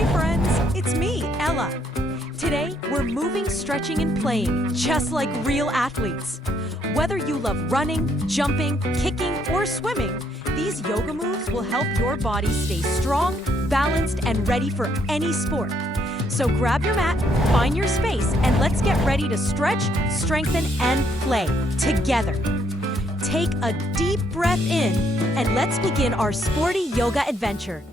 Hi friends, it's me, Ella. Today, we're moving, stretching, and playing, just like real athletes. Whether you love running, jumping, kicking, or swimming, these yoga moves will help your body stay strong, balanced, and ready for any sport. So grab your mat, find your space, and let's get ready to stretch, strengthen, and play together. Take a deep breath in, and let's begin our sporty yoga adventure.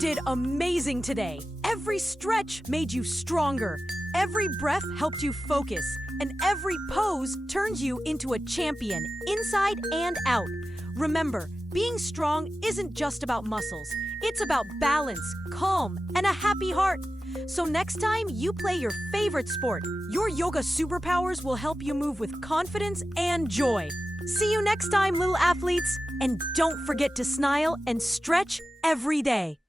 did amazing today. Every stretch made you stronger. Every breath helped you focus. And every pose turned you into a champion, inside and out. Remember, being strong isn't just about muscles. It's about balance, calm, and a happy heart. So next time you play your favorite sport, your yoga superpowers will help you move with confidence and joy. See you next time, little athletes. And don't forget to smile and stretch every day.